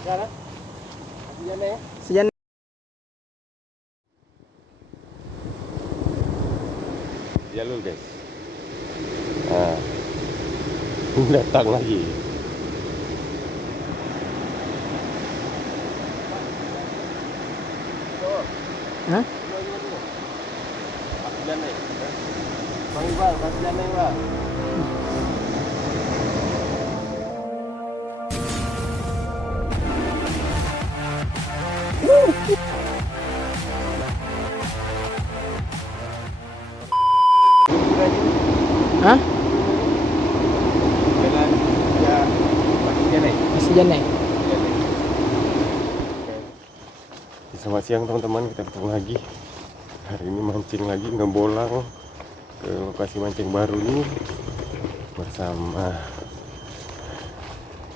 Sekarang? Sejana ya? Sejana. Jalur guys. Datang lagi. Hah? Sejana ya? Bang Iqbal, sejana Iqbal. Hah? Jalan ya sejana. Sejana. Selamat siang teman-teman, kita ketemu lagi. Hari ini mancing lagi, ngebolang ke lokasi mancing baru ini bersama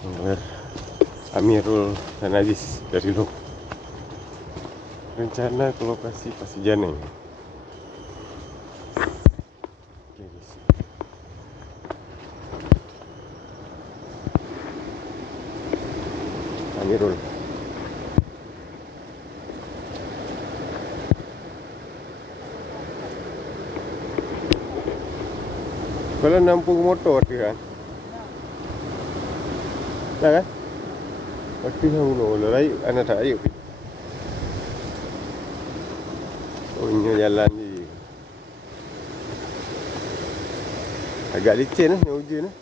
angler Amirul dan Aziz dari Lok. Rencana ke lokasi Pasijaneng. Oke guys. Amirul. Kalau nampung motor dia kan? Dah kan? Waktu yang dulu lagi anak tak ayo. Oh ini jalan ni. Agak licin lah, ni hujan lah.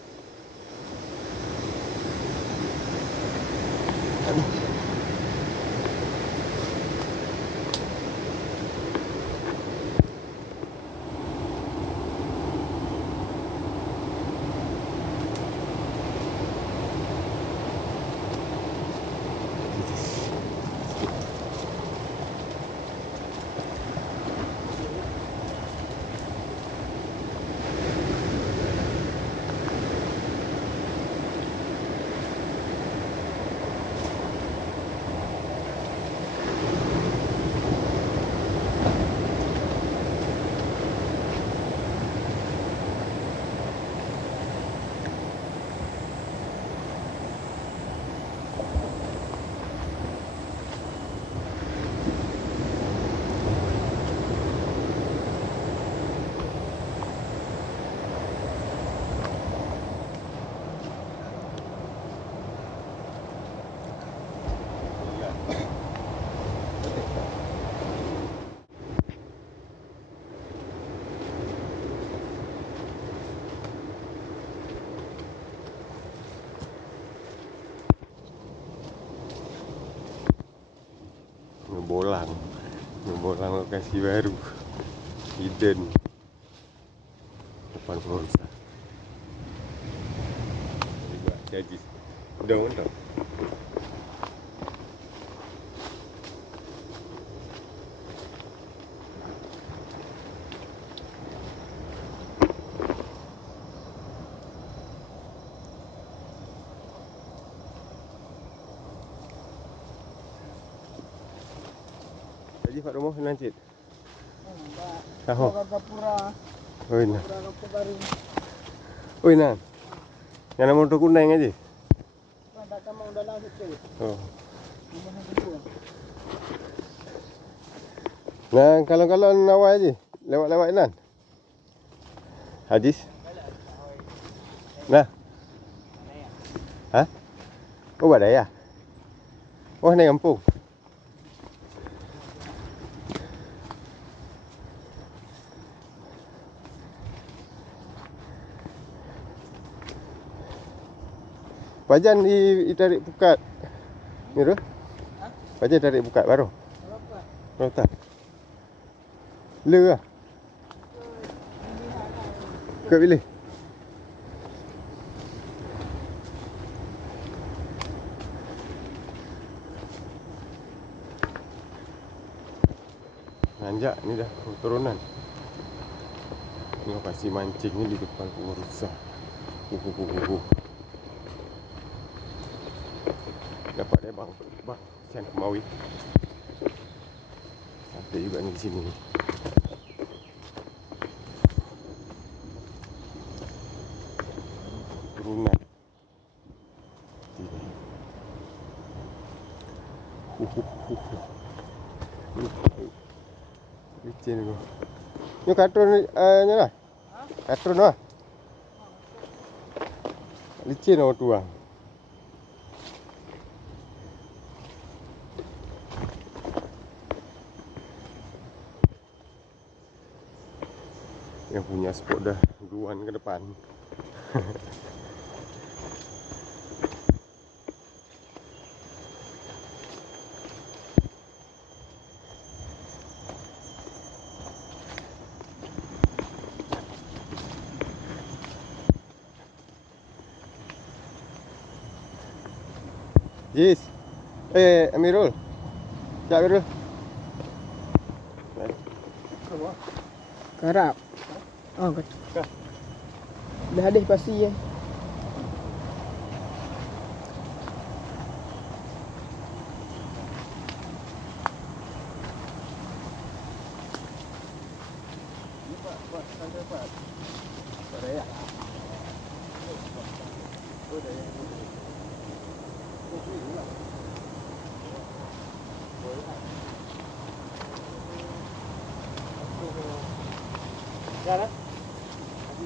Ngebolang lokasi baru hidden depan Pursa juga jadi udah mantap. Jadi Pak Romo nanti. Tahu. Gapura. Oh ini. Baru. Oh ini. Yang nama motor kuning aja. Ada kamu udah lanjut ke. Oh. Nah, kalau nawai aja. Lewat-lewat nan. Hadis. Nah. Hah? Oh, ada ya. Oh, naik kampung. Pajan ditarik pukat. Ni tu. Pajan tarik pukat baru. Berapa? Tak. Le lah. Kau pilih. Nanjak ni dah turunan. Ni pasti mancing ni di depan Pursa. Kuku. Dapat bang, siang kemawi. Ada juga ni di sini. Turunan. Licin tu. Ni katron ni lah. Katron lah. Licin orang tu lah. Yang punya spot dah duluan ke depan. Jis. Amirul. Sekejap Amirul. Karap. Oh, kata. Dah habis pasti ya. Jalan.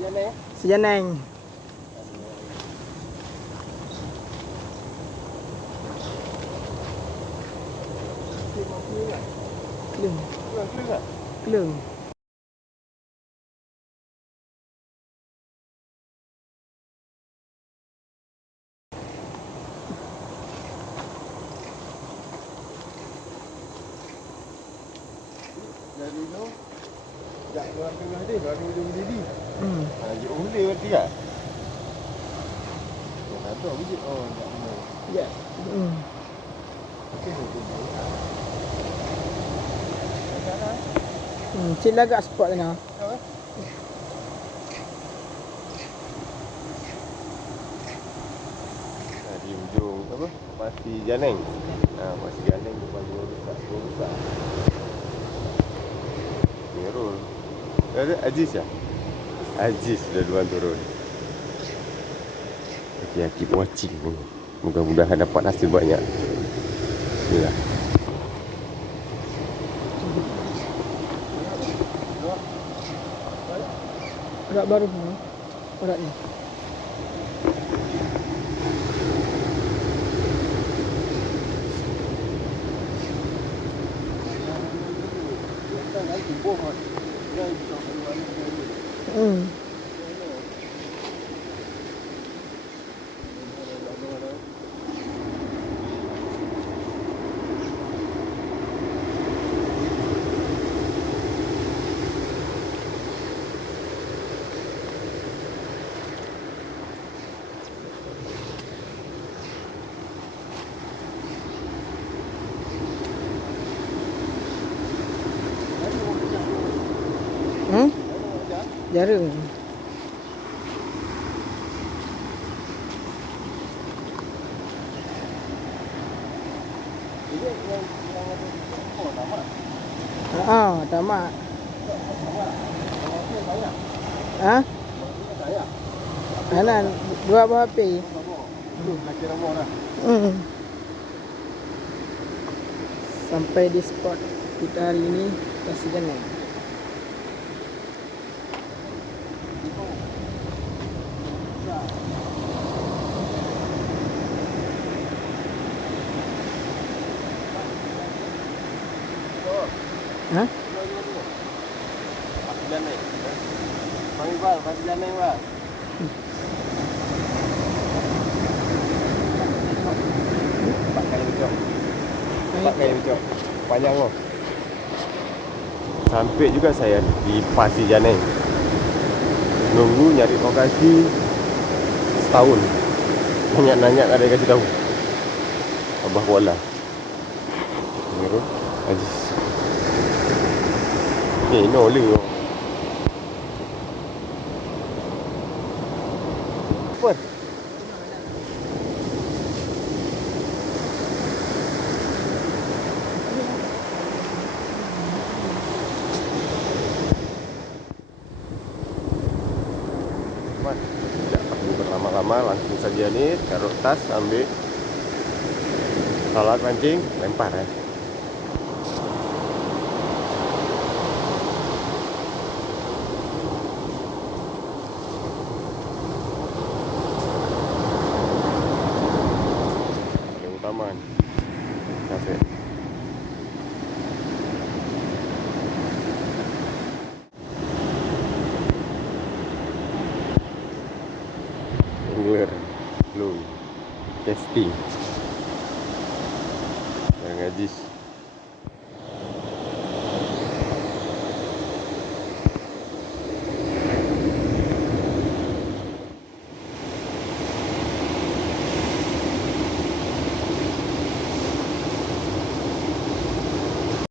Jalan ya. Sejaneng. Kelung. Kelung. Dari tu jak keluar tengah dia, dari ujung didi. Jadi oleh berarti kan? Oh, tak tahu biji. Oh, tak benar. Ya. Okey, tu baik. Cil agak spot tengah. Apa? Di ujung apa? Pasti Janeng. Pasti Janeng depan dua besar. Mirul. Ada Aziz ya? Aziz dah duluan turun. Okay, keep watching. Mudah-mudahan dapat hasil banyak. Bismillah. Urat baru ni. Urat ni. Jara. Tamat. Anan dua buah api. Laki ramah dah. Sampai di spot kita hari ini kasih jalan. Pasti Janeng. Panggil bal, pasti Janeng bal. Pakai macam. Pakai macam. Panjang tu. Sampai juga saya di Pasti Janeng. Nunggu nyari lokasi setahun. Nanya-nanya ada yang kasih tahu. Abah Kuala. Mirul Aziz. Ni oleh tu. Apa? Tidak perlu berlama-lama, langsung saja ni taruh tas, ambil salat mancing, lempar teman-teman. Capek. Angler, Blue, casting.